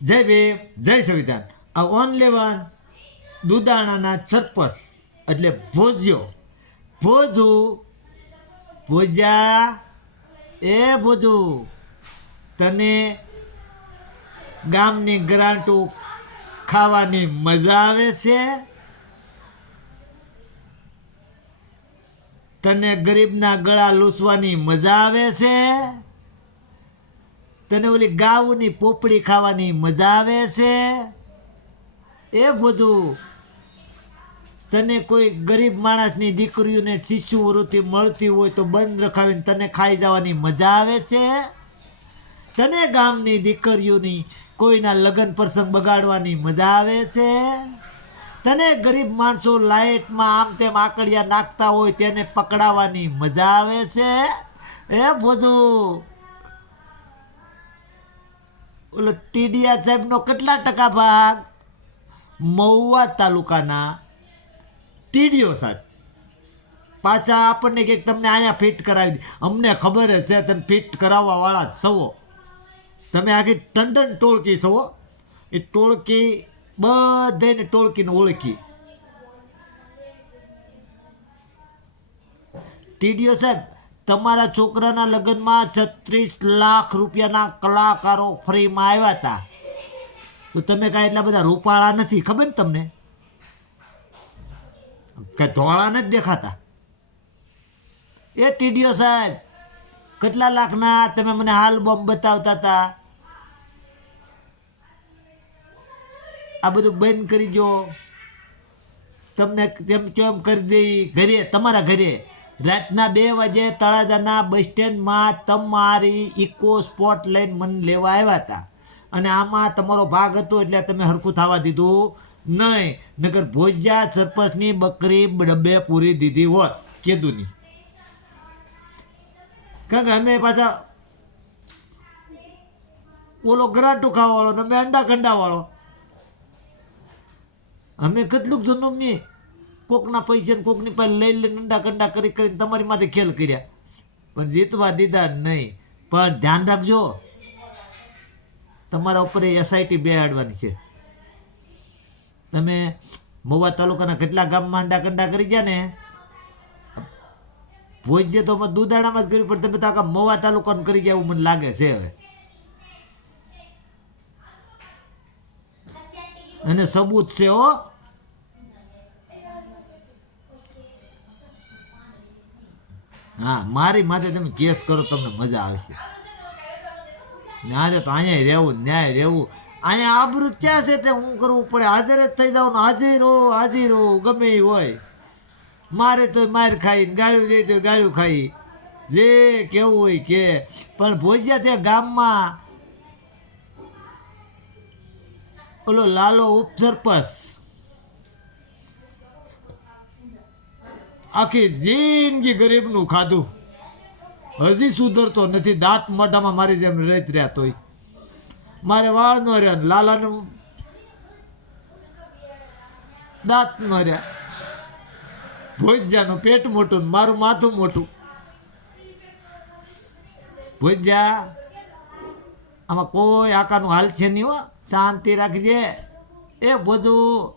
જય ભીમ જય સંવિધાન. આ ઓનલી વન દુદાણાના સરપસ એટલે ભોજ્યો ભોજું ભોજા એ ભોજું તને ગામની ગ્રાન્ટો ખાવાની મજા આવે છે? તને ગરીબના ગળા લૂસવાની મજા આવે છે? તને ઓલી ગાઉની પોપડી ખાવાની મજા આવે છે? એ બધું તને કોઈ ગરીબ માણસની દીકરીઓને શિષ્યવૃત્તિ મળતી હોય તો બંધ રખાવીને તને ખાઈ જવાની મજા આવે છે? તને ગામની દીકરીઓની કોઈના લગ્ન પ્રસંગ બગાડવાની મજા આવે છે? તને ગરીબ માણસો લાઇટમાં આમ તેમ આકડિયા નાખતા હોય તેને પકડાવવાની મજા આવે છે? એ બધું ઓલો ટીડિયા સાહેબનો કેટલા ટકા ભાગ? મહુવા તાલુકાના ટીડીઓ સાહેબ પાછા આપણને કંઈક તમને અહીંયા ફિટ કરાવી દે. અમને ખબર જ છે તમે ફિટ કરાવવા વાળા જ સવો. તમે આખી ટંડન ટોળકી સવો. એ ટોળકી બધાને ટોળકીને ઓળખી. ટીડીઓ સાહેબ તમારા છોકરાના લગ્નમાં 36 લાખ રૂપિયાના કલાકારો ફ્રીમાં આવ્યા હતા. તો તમે કાંઈ એટલા બધા રૂપાળા નથી, ખબર ને તમને? કે ધોળા નથી દેખાતા. એ ટીડીઓ સાહેબ કેટલા લાખના તમે મને હાલ બોમ્બ બતાવતા હતા. આ બધું બંધ કરી દો. તમને તેમ કેમ કરી દઈ ઘરે, તમારા ઘરે રાતના 2 વાગે તળાજાના બસ સ્ટેન્ડમાં તમારી ઇકો સ્પોટ લઈને મને લેવા આવ્યા હતા. અને આમાં તમારો ભાગ હતો એટલે તમે હરખું થવા દીધું નહીં. નગર ભોજ્યા સરપંચની બકરી ડબ્બે પૂરી દીધી હોત કેદુની. કારણ કે અમે પાછા ઓલો ગરાટું ખાવાવાળો ને અમે અંડા કંડાવાળો. અમે કેટલુંક જન્મની કોકના પૈસા કોકની પાસે લઈ લઈને અંડા કંડા કરી કરીને તમારી માથે ખેલ કર્યા, પણ જીતવા દીધા નહીં. પણ ધ્યાન રાખજો, તમારા ઉપર એસઆઈટી બેહાડવાની છે. તમે મહુવા તાલુકાના કેટલા ગામમાં અંડા કંડા કરી ગયા ને. ભોજ્ય તો દુધાણામાં જ કર્યું, પણ તમે તો આખા મહુવા તાલુકાનું કરી ગયા એવું મને લાગે છે હવે. અને સબૂત છે હો. હા, મારી માથે તમે કેસ કરો તમને મજા આવશે. ન્યાય તો અહીંયા રહેવું, ન્યાય રહેવું. અહીંયા આબરૂ ક્યાં છે તે હું કરવું પડે. હાજર જ થઈ જાવ ને હાજર રહો ગમે એ હોય. મારે તો માર ખાઈ, ગાળ્યું દે તો ગાળ્યું ખાઈ, જે કેવું હોય કે. પણ ભોજ્યા ત્યાં ગામમાં ઓલો લાલો ઉપસરપસ આખી જિંદગી ગરીબનું ખાધું, હજી સુધરતો નથી. દાંત મોઢામાં મારી જેમ રહેત રહ્યા તોય મારે વાળ ન રહ્યા, લાલાનું દાંત ન રહ્યા. ભોજ્યાનું પેટ મોટું ને મારું માથું મોટું. ભોજ્યા આમાં કોઈ આકાનું હાલ છે નહીં હો. શાંતિ રાખજે. એ બધું